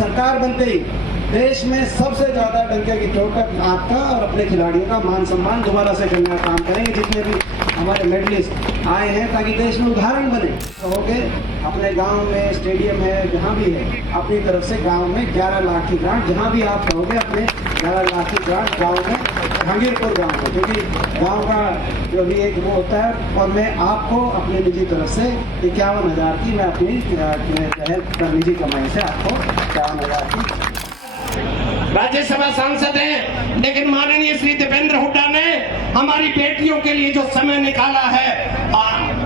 सरकार बनते ही देश में सबसे ज्यादा डंके की चोट आपका और अपने खिलाड़ियों का मान सम्मान दोबारा से करने का काम करेंगे, जितने भी हमारे मेडलिस्ट आए हैं, ताकि देश में उदाहरण बने। तो हो गए अपने गांव में स्टेडियम है, जहां भी है, अपनी तरफ से गांव में 11 लाख की ग्रांट, जहां भी आप कहोगे अपने 11 लाख की ग्रांट गांव में, जहांगीरपुर गांव में, क्योंकि गांव का जो भी एक वो होता है। और मैं आपको अपनी निजी तरफ से 51,000 की मैं अपनी निजी कमाई से आपको 51,000 की राज्यसभा सांसद हैं, लेकिन माननीय श्री दीपेंद्र हुड्डा ने हमारी बेटियों के लिए जो समय निकाला है,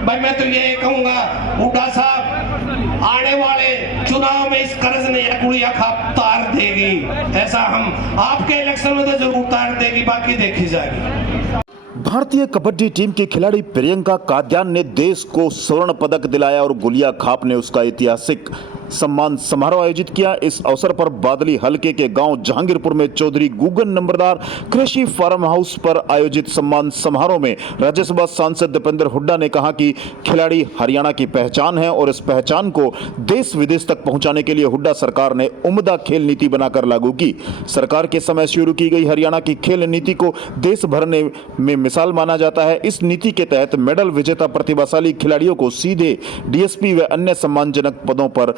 भाई मैं तो ये कहूंगा हुड्डा साहब, आने वाले चुनाव में इस कर्ज ने गुड़िया खाप उतार देगी। ऐसा हम आपके इलेक्शन में तो जरूर उतार देगी, बाकी देखी जाएगी। भारतीय कबड्डी टीम की खिलाड़ी प्रियंका काद्यान ने देश को स्वर्ण पदक दिलाया और गुलिया खाप ने उसका ऐतिहासिक सम्मान समारोह आयोजित किया। इस अवसर पर बादली हलके के गांव जहांगीरपुर में चौधरी गुगन नंबरदार कृषि फार्म हाउस पर आयोजित सम्मान समारोह में राज्यसभा सांसद दीपेंद्र हुड्डा ने कहा कि खिलाड़ी हरियाणा की पहचान है और इस पहचान को देश विदेश तक पहुंचाने के लिए हुड्डा सरकार ने उम्दा खेल नीति बनाकर लागू की। सरकार के समय शुरू की गई हरियाणा की खेल नीति को देश भर में मिसाल माना जाता है। इस नीति के तहत मेडल विजेता प्रतिभाशाली खिलाड़ियों को सीधे डीएसपी व अन्य सम्मानजनक पदों पर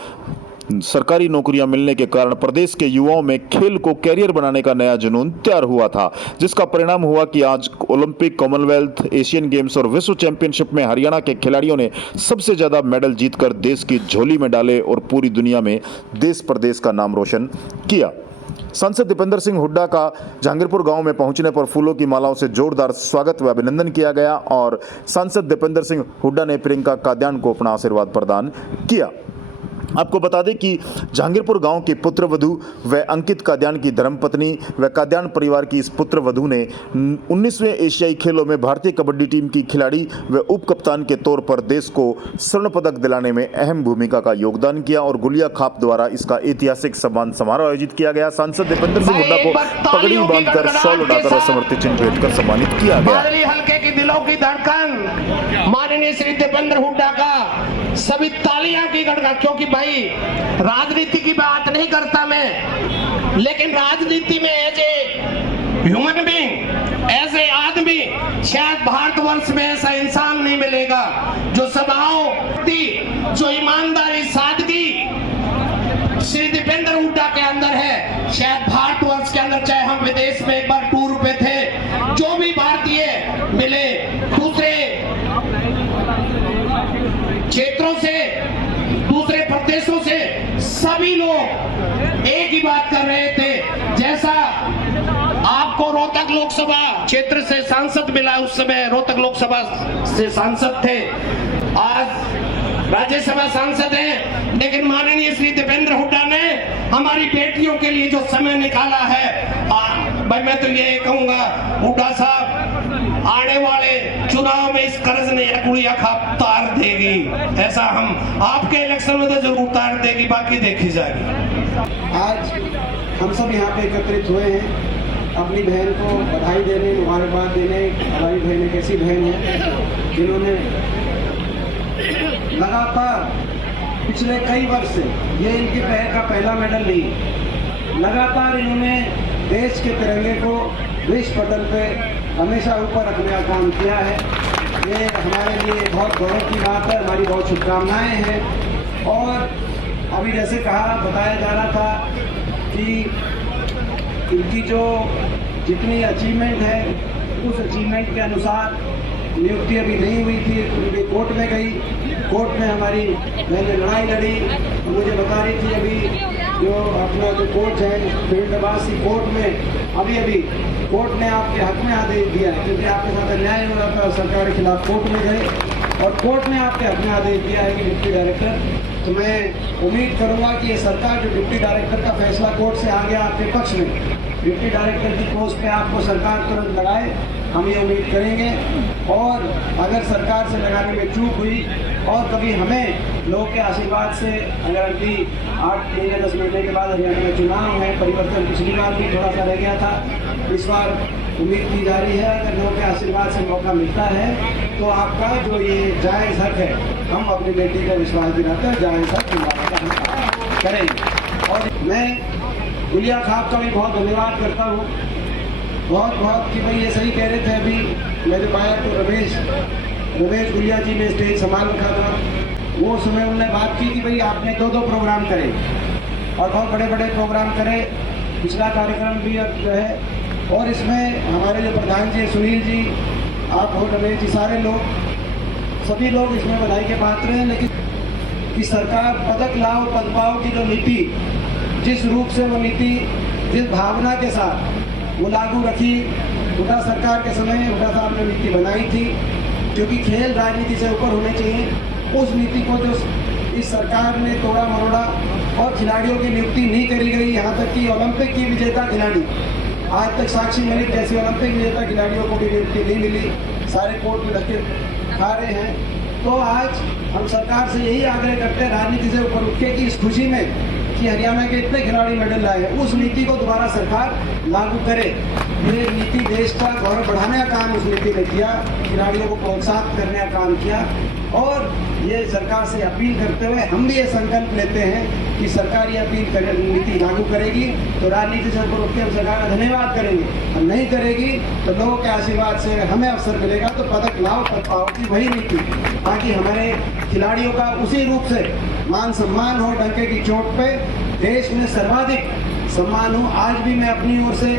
सरकारी नौकरियां मिलने के कारण प्रदेश के युवाओं में खेल को कैरियर बनाने का नया जुनून तैयार हुआ था, जिसका परिणाम हुआ कि आज ओलंपिक, कॉमनवेल्थ, एशियन गेम्स और विश्व चैंपियनशिप में हरियाणा के खिलाड़ियों ने सबसे ज्यादा मेडल जीतकर देश की झोली में डाले और पूरी दुनिया में देश प्रदेश का नाम रोशन किया। सांसद दीपेंद्र सिंह हुड्डा का जहांगीरपुर गांव में पहुंचने पर फूलों की मालाओं से जोरदार स्वागत व अभिनंदन किया गया और सांसद दीपेंद्र सिंह हुड्डा ने प्रियंका काद्यान को अपना आशीर्वाद प्रदान किया। आपको बता दें कि जहांगीरपुर गांव की पुत्रवधू व अंकित काद्यान की धर्मपत्नी व काद्यान परिवार की इस पुत्रवधू ने 19वें एशियाई खेलों में भारतीय कबड्डी टीम की खिलाड़ी व उप कप्तान के तौर पर देश को स्वर्ण पदक दिलाने में अहम भूमिका का योगदान किया और गुलिया खाप द्वारा इसका ऐतिहासिक सम्मान समारोह आयोजित किया गया। सांसद दीपेंद्र सिंह हुड्डा को पगड़ी बांधकर शॉल उड़ाकर और समर्थित चिन्ह भेंटकर सम्मानित किया गया। बादली हल्के की दिलों की धड़कन माननीय श्री दीपेंद्र हुड्डा का सभी तालियां की गड़गड़, क्योंकि भाई राजनीति की बात नहीं करता मैं, लेकिन राजनीति में as a human being, as a आदमी, शायद भारतवर्ष में ऐसा इंसान नहीं मिलेगा जो सभाओं, जो ईमानदारी, सादगी श्री दीपेंद्र हुड्डा के अंदर है। शायद भारतवर्ष के अंदर, चाहे हम विदेश में एक बार टूर पे थे, जो भी भारतीय मिले दूसरे क्षेत्रों से, दूसरे प्रदेशों से, सभी लोग एक ही बात कर रहे थे। जैसा आपको रोहतक लोकसभा क्षेत्र से सांसद मिला, उस समय रोहतक लोकसभा से सांसद थे, आज राज्यसभा सांसद हैं, लेकिन माननीय श्री दीपेंद्र हुड्डा ने हमारी बेटियों के लिए जो समय निकाला है, भाई मैं तो ये कहूंगा हुड्डा साहब, आने वाले चुनाव में इस कर्ज ने गुड़िया खाप उतार देगी। ऐसा हम आपके इलेक्शन में तो जरूर उतार देगी, बाकी देखी जाएगी। आज हम सब यहाँ पे एकत्रित हुए हैं अपनी बहन को बधाई देने, मुबारकबाद देने। हमारी बहन एक ऐसी बहन है जिन्होंने लगातार पिछले कई वर्ष से, ये इनके का पहला मेडल नहीं, लगातार इन्होंने देश के तिरंगे को विश्व पटल पे हमेशा ऊपर रखने का काम किया है। ये हमारे लिए बहुत गौरव की बात है, हमारी बहुत शुभकामनाएं हैं। और अभी जैसे कहा, बताया जा रहा था कि इनकी जो जितनी अचीवमेंट है, उस अचीवमेंट के अनुसार नियुक्ति अभी नहीं हुई थी, उनकी कोर्ट में गई, कोर्ट में हमारी बहन ने लड़ाई लड़ी। तो मुझे बता रही थी अभी जो अपना जो कोर्ट है फील्डवासी कोर्ट में अभी कोर्ट ने आपके हक में आदेश दिया है, क्योंकि आपके साथ अन्याय हो रहा था, सरकार के खिलाफ कोर्ट में गए और कोर्ट ने आपके हक में आदेश दिया है कि डिप्टी डायरेक्टर, तो मैं उम्मीद करूंगा कि ये सरकार जो डिप्टी डायरेक्टर का फैसला कोर्ट से आ गया आपके पक्ष में, डिप्टी डायरेक्टर की पोस्ट पे आपको सरकार तुरंत लगाए, हम ये उम्मीद करेंगे। और अगर सरकार से लगाने में चूक हुई और कभी हमें लोगों के आशीर्वाद से, अगर अभी 8 महीने 10 महीने के बाद हरियाणा में चुनाव है, परिवर्तन पिछली बार भी थोड़ा सा रह गया था, इस बार उम्मीद की जा रही है अगर लोगों के आशीर्वाद से मौका मिलता है तो आपका जो ये जायज़ हक है, हम अपनी बेटी का विश्वास दिलाते हैं, जायज़ हक दिलाने का हम करेंगे। और मैं गुलिया खाप का भी बहुत धन्यवाद करता हूँ, बहुत कि भाई ये सही कह रहे थे। अभी मैंने पाया तो रमेश गुलिया जी ने स्टेज संभाल रखा था, वो समय उन्होंने बात की कि भाई आपने 2 प्रोग्राम करे और बहुत बड़े प्रोग्राम करे। पिछला कार्यक्रम भी अब जो है, और इसमें हमारे जो प्रधान जी सुनील जी, आप हो, रमेश जी, सारे लोग, सभी लोग इसमें बधाई के पात्र हैं। लेकिन कि सरकार पदक लाओ पद पाओ की जो नीति, जिस रूप से वो नीति, जिस भावना के साथ वो लागू रखी, हुड्डा सरकार के समय हुड्डा साहब ने नीति बनाई थी, क्योंकि खेल राजनीति से ऊपर होने चाहिए, उस नीति को जो इस सरकार ने तोड़ा मरोड़ा और खिलाड़ियों की नियुक्ति नहीं करी गई। यहाँ तक कि ओलंपिक की विजेता खिलाड़ी, आज तक साक्षी मलिक जैसी ओलंपिक विजेता खिलाड़ियों को भी नियुक्ति नहीं मिली, सारे कोर्ट में धक्के खा रहे हैं। तो आज हम सरकार से यही आग्रह करते हैं, राजनीति से ऊपर उठ के, कि इस खुशी में कि हरियाणा के इतने खिलाड़ी मेडल लाए हैं, उस नीति को दोबारा सरकार लागू करे। ये नीति देश का गौरव बढ़ाने का काम उस नीति ने किया, खिलाड़ियों को प्रोत्साहित करने का काम किया। और ये सरकार से अपील करते हुए हम भी ये संकल्प लेते हैं कि सरकार ये अपील करे, नीति लागू करेगी तो राजनीति से ऊपर उठ के हम सरकार का धन्यवाद करेंगे, और नहीं करेगी तो लोगों के आशीर्वाद से हमें अवसर मिलेगा तो पदक लाओ पद पाओ की वही नीति, ताकि हमारे खिलाड़ियों का उसी रूप से मान सम्मान हो, डंके की चोट पे देश में सर्वाधिक सम्मान हो। आज भी मैं अपनी ओर से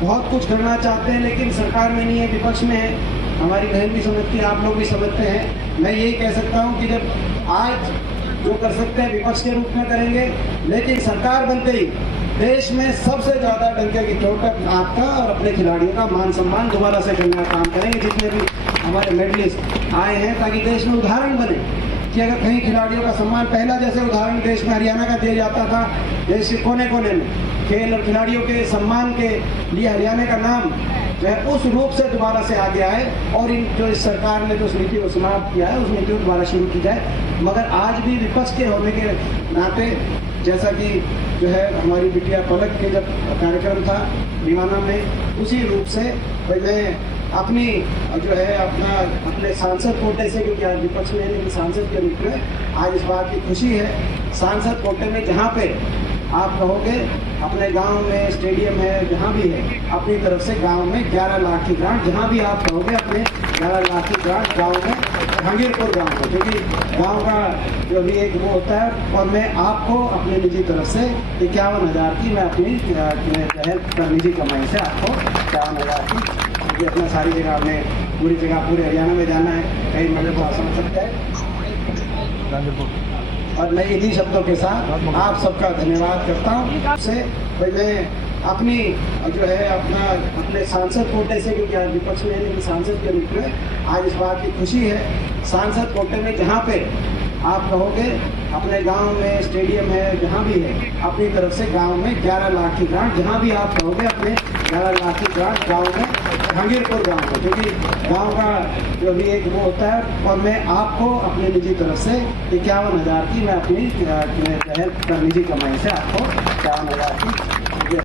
बहुत कुछ करना चाहते हैं, लेकिन सरकार में नहीं है, विपक्ष में है। हमारी बहन भी समझती है, आप लोग भी समझते हैं। मैं यही कह सकता हूं कि जब आज जो कर सकते हैं विपक्ष के रूप में करेंगे, लेकिन सरकार बनते ही देश में सबसे ज्यादा डंके की चोट पर आपका और अपने खिलाड़ियों का मान सम्मान दोबारा से करने का काम करेंगे, जितने भी हमारे मेडलिस्ट आए हैं, ताकि देश में उदाहरण बने कि अगर कहीं खिलाड़ियों का सम्मान, पहला जैसे उदाहरण देश में हरियाणा का दिया जाता था, देश के कोने कोने में खेल और खिलाड़ियों के सम्मान के लिए हरियाणा का नाम जो है उस रूप से दोबारा से आ गया है। और इन जो इस सरकार ने जो उस नीति को समाप्त किया है, उस नीति को दोबारा शुरू की जाए। मगर आज भी विपक्ष के होने के नाते, जैसा कि जो है हमारी बिटिया पलक के जब कार्यक्रम था दीवाना में, उसी रूप से भाई मैं अपनी जो है अपने सांसद कोटे से, क्योंकि आज विपक्ष में लेकिन सांसद के रूप में आज इस बात की खुशी है, सांसद कोटे में जहाँ पे आप कहोगे अपने गांव में स्टेडियम है, जहाँ भी है, अपनी तरफ से गांव में 11 लाख की ग्रांट, जहाँ भी आप कहोगे अपने 11 लाख की ग्रांट गांव में, जहांगीरपुर गांव में, क्योंकि गांव का जो भी एक वो होता है। और मैं आपको अपनी निजी तरफ से 51,000 की मैं अपनी निजी कमाई से आपको 51,000 की, ये अपना सारी जगह में पूरी जगह पूरे हरियाणा में जाना है, कहीं मेरे को समझ सकता है। और मैं इन्हीं शब्दों के साथ आप सबका धन्यवाद करता हूँ। आपसे भाई मैं अपनी जो है अपने सांसद कोटे से, क्योंकि आज विपक्ष में लेकिन सांसद के रूप में आज इस बात की खुशी है, सांसद कोटे में जहाँ पे आप कहोगे अपने गांव में स्टेडियम है, जहाँ भी है, अपनी तरफ से गांव में 11 लाख की ग्रांट, जहाँ भी आप कहोगे अपने 11 लाख की ग्रांट गांव में, जहांगीरपुर गांव में, क्योंकि गांव का जो भी एक वो होता है। और मैं आपको अपनी निजी तरफ से 51,000 की मैं अपनी निजी कमाई से आपको 51,000 की